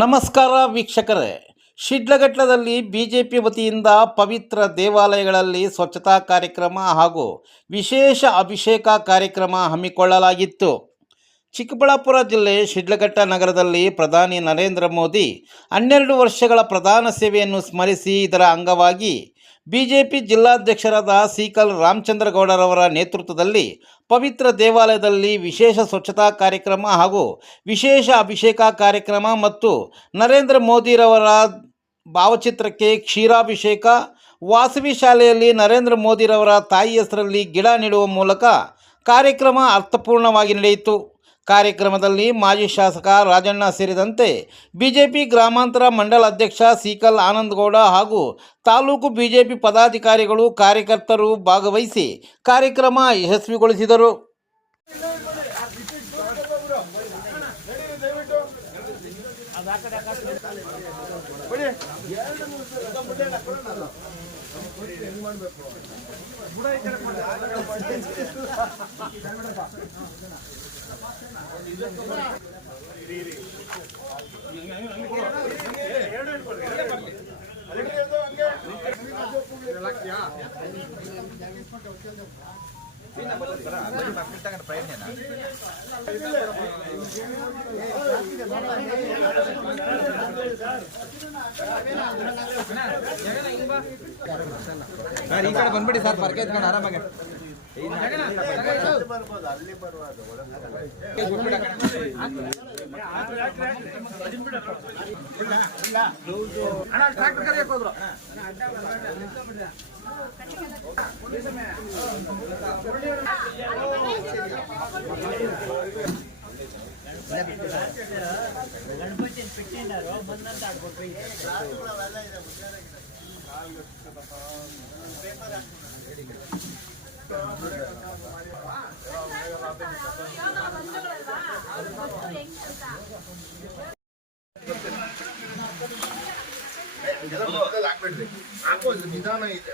ನಮಸ್ಕಾರ ವೀಕ್ಷಕರೇ. ಶಿಡ್ಲಘಟ್ಟದಲ್ಲಿ ಬಿಜೆಪಿ ವತಿಯಿಂದ ಪವಿತ್ರ ದೇವಾಲಯಗಳಲ್ಲಿ ಸ್ವಚ್ಛತಾ ಕಾರ್ಯಕ್ರಮ ಹಾಗೂ ವಿಶೇಷ ಅಭಿಷೇಕ ಕಾರ್ಯಕ್ರಮ ಹಮ್ಮಿಕೊಳ್ಳಲಾಗಿತ್ತು. ಚಿಕ್ಕಬಳ್ಳಾಪುರ ಜಿಲ್ಲೆ ಶಿಡ್ಲಘಟ್ಟ ನಗರದಲ್ಲಿ ಪ್ರಧಾನಿ ನರೇಂದ್ರ ಮೋದಿ 12 ವರ್ಷಗಳ ಪ್ರಧಾನ ಸೇವೆಯನ್ನು ಸ್ಮರಿಸಿ ಇದರ ಅಂಗವಾಗಿ ಬಿಜೆಪಿ ಜಿಲ್ಲಾಧ್ಯಕ್ಷರಾದ ಸೀಕಲ್ ರಾಮಚಂದ್ರಗೌಡರವರ ನೇತೃತ್ವದಲ್ಲಿ ಪವಿತ್ರ ದೇವಾಲಯದಲ್ಲಿ ವಿಶೇಷ ಸ್ವಚ್ಛತಾ ಕಾರ್ಯಕ್ರಮ ಹಾಗೂ ವಿಶೇಷ ಅಭಿಷೇಕ ಕಾರ್ಯಕ್ರಮ ಮತ್ತು ನರೇಂದ್ರ ಮೋದಿರವರ ಭಾವಚಿತ್ರಕ್ಕೆ ಕ್ಷೀರಾಭಿಷೇಕ, ವಾಸವಿ ಶಾಲೆಯಲ್ಲಿ ನರೇಂದ್ರ ಮೋದಿರವರ ತಾಯಿ ಹೆಸರಲ್ಲಿ ಗಿಡ ನೆಡುವ ಮೂಲಕ ಕಾರ್ಯಕ್ರಮ ಅರ್ಥಪೂರ್ಣವಾಗಿ ನಡೆಯಿತು. ಕಾರ್ಯಕ್ರಮದಲ್ಲಿ ಮಾಜಿ ಶಾಸಕ ರಾಜಣ್ಣ ಸೇರಿದಂತೆ ಬಿಜೆಪಿ ಗ್ರಾಮಾಂತರ ಮಂಡಲ ಅಧ್ಯಕ್ಷ ಸೀಕಲ್ ಆನಂದಗೌಡ ಹಾಗೂ ತಾಲೂಕು ಬಿಜೆಪಿ ಪದಾಧಿಕಾರಿಗಳು, ಕಾರ್ಯಕರ್ತರು ಭಾಗವಹಿಸಿ ಕಾರ್ಯಕ್ರಮ ಯಶಸ್ವಿಗೊಳಿಸಿದರು. ಈ ಕಡೆ ಬಂದ್ಬಿಡಿ ಸರ್, ಪರ್ಕೆ ಇಟ್ಕೊಂಡು ಆರಾಮಾಗಿ ಗಣಪತಿ పెట్టిండారు ಬಂದಂತ ಆಡ್ಬೇಕು. ನಿಧಾನ ಇದೆ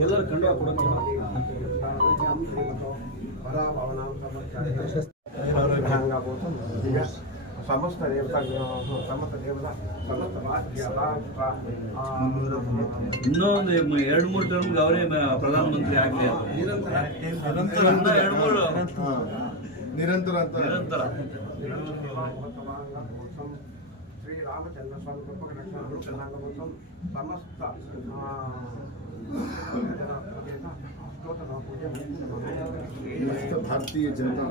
ಎಲ್ಲರೂ ಕಂಡು ಸಮಸ್ತ ದೇವತಾ ಸಮಸ್ತ ದೇವತಾ ಸಮಸ್ತ ಇನ್ನೊಂದು 2-3 ಟರ್ಮ್ಗೆ ಅವರೇ ಪ್ರಧಾನಮಂತ್ರಿ ಆಗಲಿ. ನಿರಂತರ ಶ್ರೀರಾಮಚಂದ್ರ ಸ್ವಾಮಿ ಕೃಪಕರಕ್ಷಣಾಂಗೋತ್ಸವ ಸಮಸ್ತ ಭಾರತೀಯ ಜನತಾ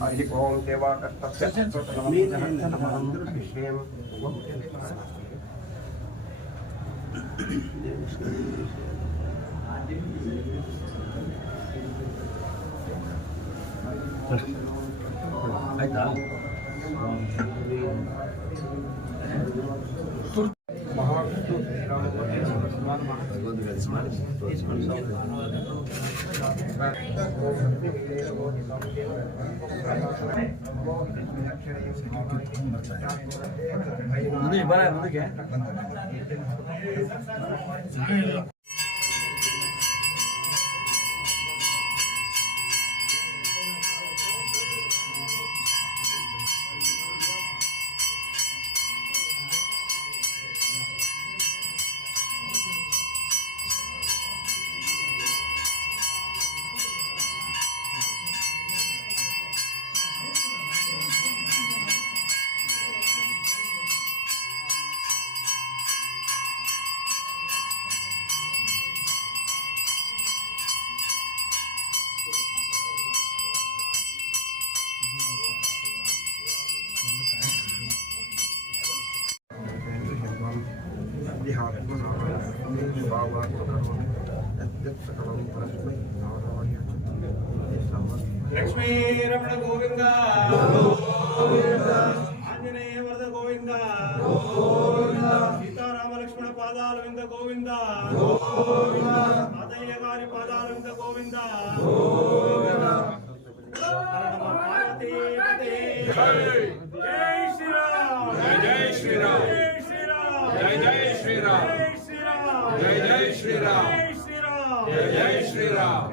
ಹರಿ ಓಂ ದೇವಾಕರ್ತಸ್ಯ ವಿಷಯಂ ಆಯ್ತಾ? ಮಹಾವಿಷ್ಣು ಬರ ಅದಕ್ಕೆ यत्सकलं परस्मै नारायणाय समर्पयामि। ಲಕ್ಷ್ಮೀರಮಣ ಗೋವಿಂದ ಆಂಜನೇಯ ವರದ ಗೋವಿಂದ ಸೀತಾರಾಮ ಲಕ್ಷ್ಮಣ ಪಾದಾರವಿಂದ ಗೋವಿಂದ ಮಾದಯ್ಯಗಾರಿ ಪಾದಾರವಿಂದ ಗೋವಿಂದ ಪಾರ್ವತಿ ಪತೆ ಜೈ ಶ್ರೀರಾಮ್ ಜೈ ಶ್ರೀರಾಮ್ ಜೈ ಶ್ರೀರಾಮ್ ಜೈ ಜೈ ಶ್ರೀರಾಮ್ ಜೈ ಜೈ ಶ್ರೀರಾಮ್ ಜೈ ಶ್ರೀರಾಮ್ ಜೈ ಶ್ರೀರಾಮ್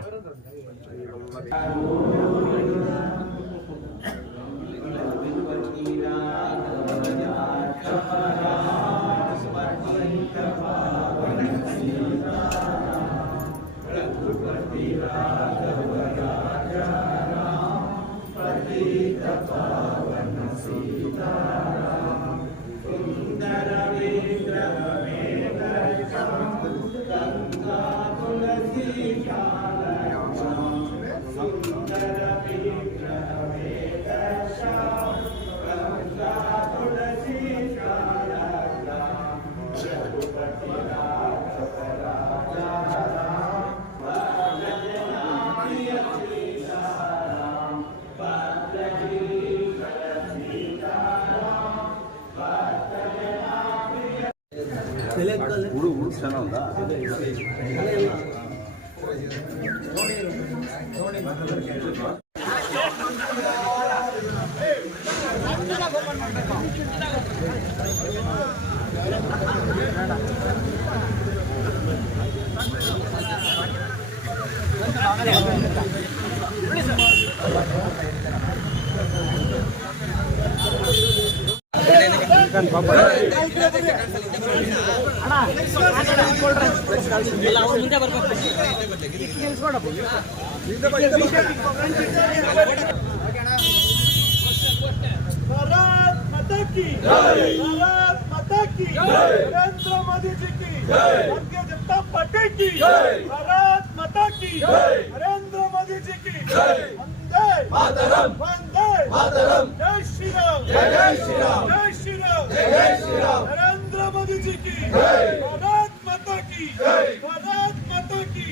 भारत माता की भारत माता की नरेंद्र मोदी जी की भारतीय जनता पार्टी की भारत माता की नरेंद्र मोदी जी की वंदे मातरम वंदे मातरम जय श्री राम जय श्री राम जय श्री राम जय श्री राम नरेंद्र मोदी जी की भारत माता की भारत माता की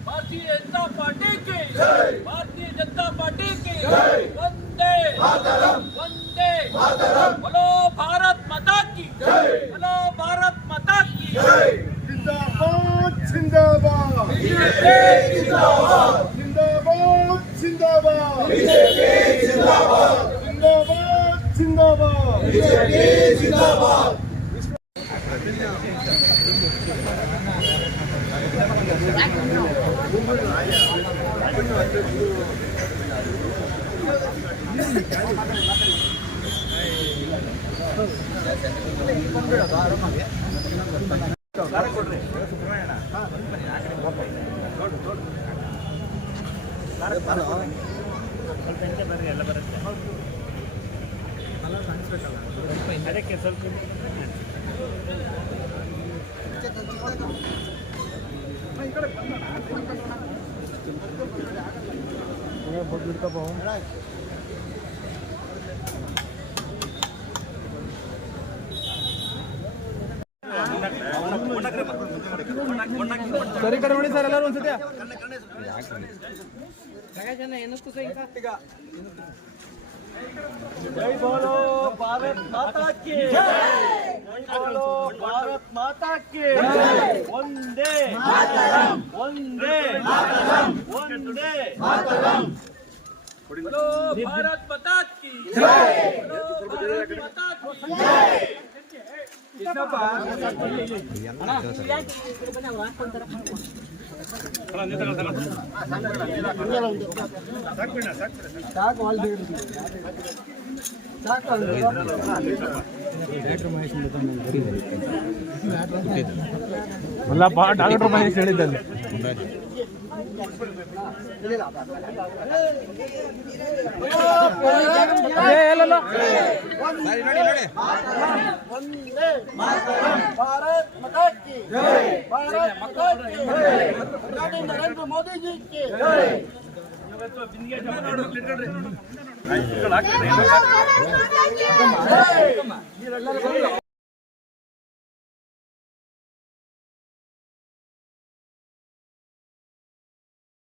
भारतीय जनता पार्टी की भारतीय जनता पार्टी की वंदे मातरम वंदे मातरम बोलो भारत माता की बोलो भारत माता की जिंदाबाद जिंदाबाद जिंदाबाद जिंदाबाद जिंदाबाद जिंदाबाद जिंदाबाद जिंदाबाद ಅದಕ್ಕೆ ಸ್ವಲ್ಪ ಸರಿ ಕಡೆ ನೋಡಿ ಸರ್ ಎಲ್ಲರೂ ಒಂದ್ಸತಿ जय बोलो भारत माता की जय बोलो भारत माता की वंदे मातरम वंदे मातरम वंदे मातरम बोलो भारत माता की जय बोलो भारत माता की जय ಡಾಕ್ಟರ್ ಮಹೇಶ್ ಹೇಳಿದ್ದಲ್ಲಿ भारत माता की भारत माता की नरेंद्र मोदी जी की